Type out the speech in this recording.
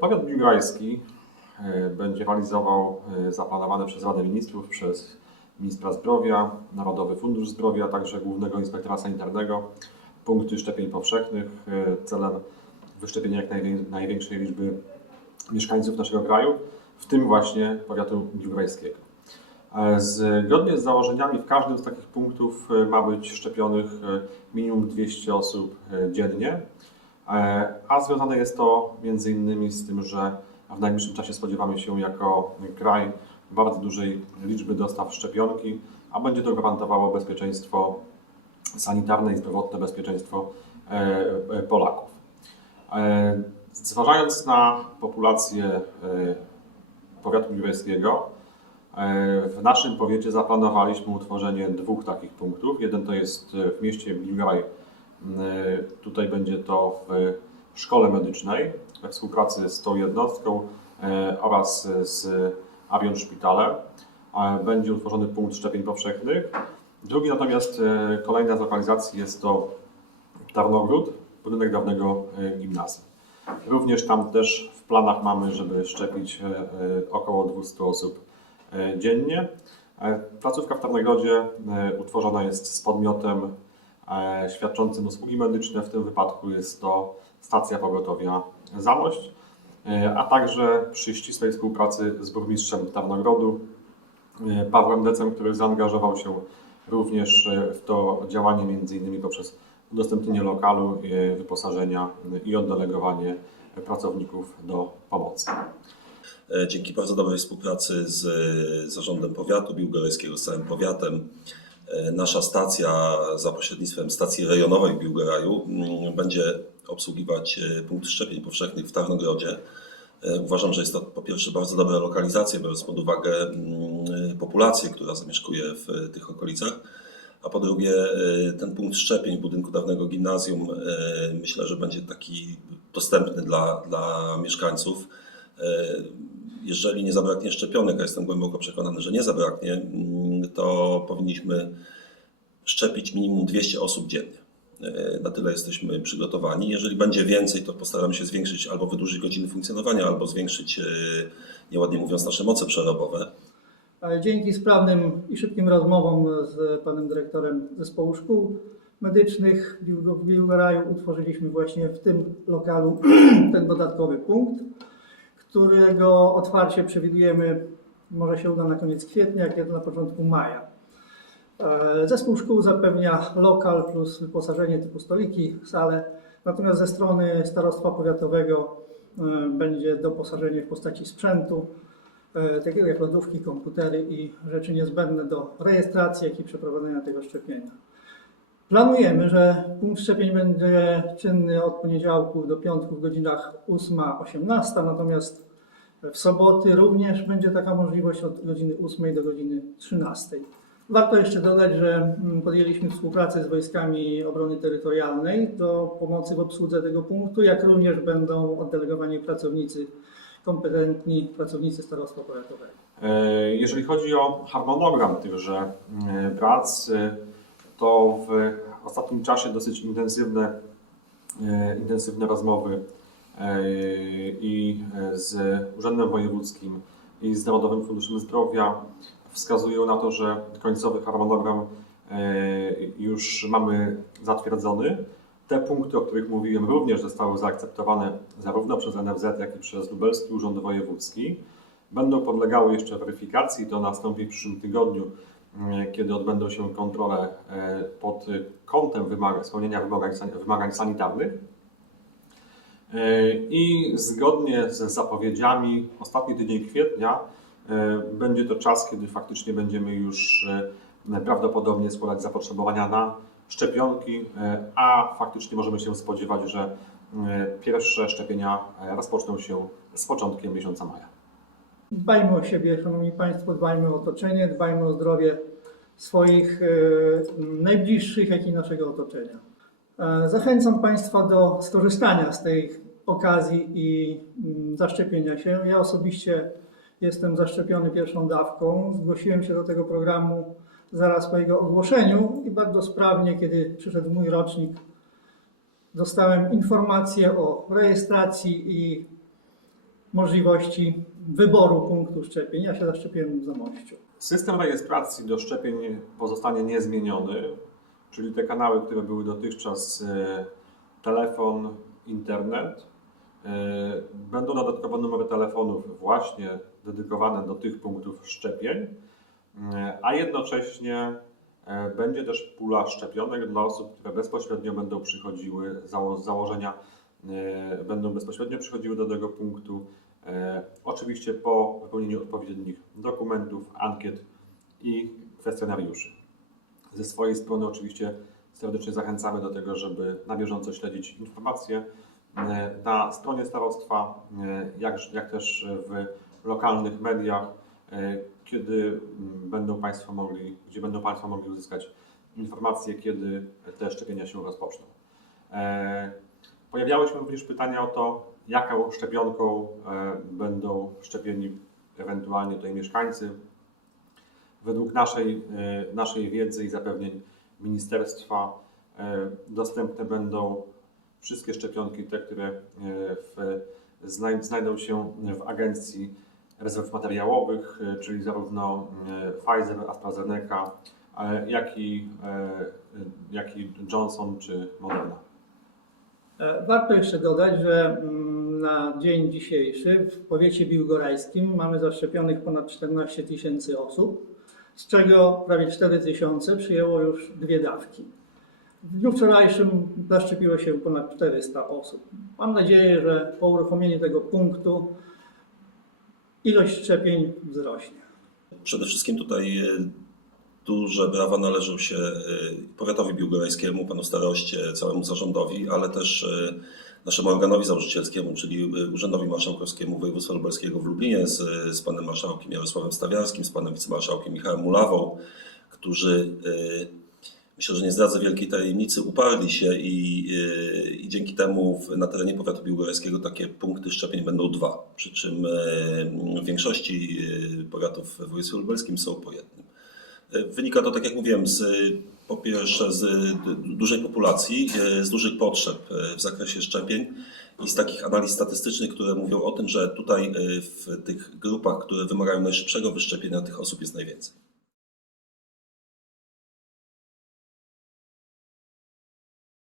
Powiat biłgrajski e, będzie realizował e, zaplanowane przez Radę Ministrów, przez Ministra Zdrowia, Narodowy Fundusz Zdrowia, a także Głównego Inspektora Sanitarnego punkty szczepień powszechnych e, celem wyszczepienia jak najwię- największej liczby mieszkańców naszego kraju, w tym właśnie powiatu biłgrajskiego. E, Zgodnie z założeniami w każdym z takich punktów ma być szczepionych minimum 200 osób dziennie. E, A związane jest to między innymi z tym, że w najbliższym czasie spodziewamy się jako kraj bardzo dużej liczby dostaw szczepionki, a będzie to gwarantowało bezpieczeństwo sanitarne i zdrowotne bezpieczeństwo e, e, Polaków. Zważając na populację powiatu biłgajskiego, e, w naszym powiecie zaplanowaliśmy utworzenie dwóch takich punktów. Jeden to jest w mieście e, tutaj będzie to w szkole medycznej we współpracy z tą jednostką e, oraz z Avion Szpitalem. E, Będzie utworzony punkt szczepień powszechnych. Drugi natomiast, kolejna z lokalizacji jest to Tarnogród, budynek dawnego gimnazjum. Również tam też w planach mamy, żeby szczepić około 200 osób dziennie. Placówka w Tarnogrodzie utworzona jest z podmiotem świadczącym usługi medyczne. W tym wypadku jest to stacja pogotowia Zamość, e, a także przy ścisłej współpracy z burmistrzem Tarnogrodu, e, Pawłem Decem, który zaangażował się również e, w to działanie, między innymi poprzez udostępnienie lokalu, e, wyposażenia e, i oddelegowanie pracowników do pomocy. E, Dzięki bardzo dobrej współpracy z e, zarządem powiatu biłgorajskiego, z całym powiatem, e, nasza stacja za pośrednictwem stacji rejonowej w Biłgoraju mm, będzie obsługiwać e, punkt szczepień powszechnych w Tarnogrodzie. E, Uważam, że jest to po pierwsze bardzo dobra lokalizacja, biorąc pod uwagę mm, populację, która zamieszkuje w e, tych okolicach. A po drugie, e, ten punkt szczepień w budynku dawnego gimnazjum e, myślę, że będzie taki dostępny dla, dla mieszkańców. E, Jeżeli nie zabraknie szczepionek, a jestem głęboko przekonany, że nie zabraknie, mm, to powinniśmy szczepić minimum 200 osób dziennie. E, Na tyle jesteśmy przygotowani. Jeżeli będzie więcej, to postaramy się zwiększyć albo wydłużyć godziny funkcjonowania, albo zwiększyć, e, nieładnie mówiąc, nasze moce przerobowe. Ale Dzięki sprawnym i szybkim rozmowom z panem dyrektorem zespołu szkół medycznych w Biłgoraju utworzyliśmy właśnie w tym lokalu ten dodatkowy punkt, którego otwarcie przewidujemy, może się uda na koniec kwietnia, jak nie to na początku maja. E, Zespół szkół zapewnia lokal plus wyposażenie typu stoliki, salę, natomiast ze strony starostwa powiatowego e, będzie doposażenie w postaci sprzętu, e, takiego jak lodówki, komputery i rzeczy niezbędne do rejestracji, jak i przeprowadzenia tego szczepienia. Planujemy, że punkt szczepień będzie czynny od poniedziałku do piątku w godzinach 8-18, natomiast w soboty również będzie taka możliwość od godziny 8 do godziny 13. Warto jeszcze dodać, że mm, podjęliśmy współpracę z wojskami obrony terytorialnej do pomocy w obsłudze tego punktu, jak również będą oddelegowani pracownicy kompetentni, pracownicy starostwa powiatowego. E, Jeżeli chodzi o harmonogram tychże e, prac, e, to w ostatnim czasie dosyć intensywne, e, intensywne rozmowy i e, z Urzędem Wojewódzkim i z Narodowym Funduszem Zdrowia wskazują na to, że końcowy harmonogram e, już mamy zatwierdzony. Te punkty, o których mówiłem, również zostały zaakceptowane zarówno przez NFZ, jak i przez Lubelski Urząd Wojewódzki. Będą podlegały jeszcze weryfikacji, to nastąpi w przyszłym tygodniu, kiedy odbędą się kontrole e, pod kątem wymagań, spełnienia wymagań, wymagań sanitarnych. E, I zgodnie z zapowiedziami, ostatni tydzień kwietnia e, będzie to czas, kiedy faktycznie będziemy już e, prawdopodobnie składać zapotrzebowania na szczepionki, a faktycznie możemy się spodziewać, że pierwsze szczepienia rozpoczną się z początkiem miesiąca maja. Dbajmy o siebie, Szanowni Państwo, dbajmy o otoczenie, dbajmy o zdrowie swoich najbliższych, jak i naszego otoczenia. E, Zachęcam Państwa do skorzystania z tej okazji i mm, zaszczepienia się. Ja osobiście jestem zaszczepiony pierwszą dawką. Zgłosiłem się do tego programu zaraz po jego ogłoszeniu i bardzo sprawnie, kiedy przyszedł mój rocznik, dostałem informację o rejestracji i możliwości wyboru punktu szczepień. Ja się zaszczepiłem w Zamościu. System rejestracji do szczepień pozostanie niezmieniony, czyli te kanały, które były dotychczas e, telefon, internet, e, będą dodatkowo numery telefonów właśnie dedykowane do tych punktów szczepień, e, a jednocześnie będzie też pula szczepionek dla osób, które bezpośrednio będą przychodziły z założenia, będą bezpośrednio przychodziły do tego punktu. Oczywiście po wypełnieniu odpowiednich dokumentów, ankiet i kwestionariuszy. Ze swojej strony oczywiście serdecznie zachęcamy do tego, żeby na bieżąco śledzić informacje e, na stronie starostwa, e, jak, jak też w lokalnych mediach, e, kiedy mm, będą Państwo mogli, gdzie będą Państwo mogli uzyskać informacje, kiedy te szczepienia się rozpoczną. Pojawiały się również pytania o to, jaką szczepionką będą szczepieni ewentualnie tutaj mieszkańcy. Według naszej, e, naszej wiedzy i zapewnień ministerstwa e, dostępne będą wszystkie szczepionki, te, które e, w, znaj, znajdą się w Agencji Rezerw Materiałowych, czyli zarówno Pfizer, AstraZeneca, jak i, jak i Johnson czy Moderna. Warto jeszcze dodać, że mm, na dzień dzisiejszy w powiecie biłgorajskim mamy zaszczepionych ponad 14 tysięcy osób, z czego prawie 4 tysiące przyjęło już dwie dawki. W dniu wczorajszym zaszczepiło się ponad 400 osób. Mam nadzieję, że po uruchomieniu tego punktu ilość szczepień wzrośnie. Przede wszystkim tutaj e, duże brawa należą się e, powiatowi biłgorajskiemu, panu staroście, całemu zarządowi, ale też e, naszemu organowi założycielskiemu, czyli e, Urzędowi Marszałkowskiemu Województwa Lubelskiego w Lublinie z, z panem marszałkiem Jarosławem Stawiarskim, z panem wicemarszałkiem Michałem Mulawą, którzy myślę, że nie zdradzę wielkiej tajemnicy, uparli się i, i dzięki temu na terenie powiatu biłgorajskiego takie punkty szczepień będą dwa, przy czym w większości powiatów w województwie lubelskim są po jednym. Wynika to, tak jak mówiłem, z, po pierwsze z dużej populacji, e, z dużych potrzeb e, w zakresie szczepień i z takich analiz statystycznych, które mówią o tym, że tutaj e, w tych grupach, które wymagają najszybszego wyszczepienia, tych osób jest najwięcej.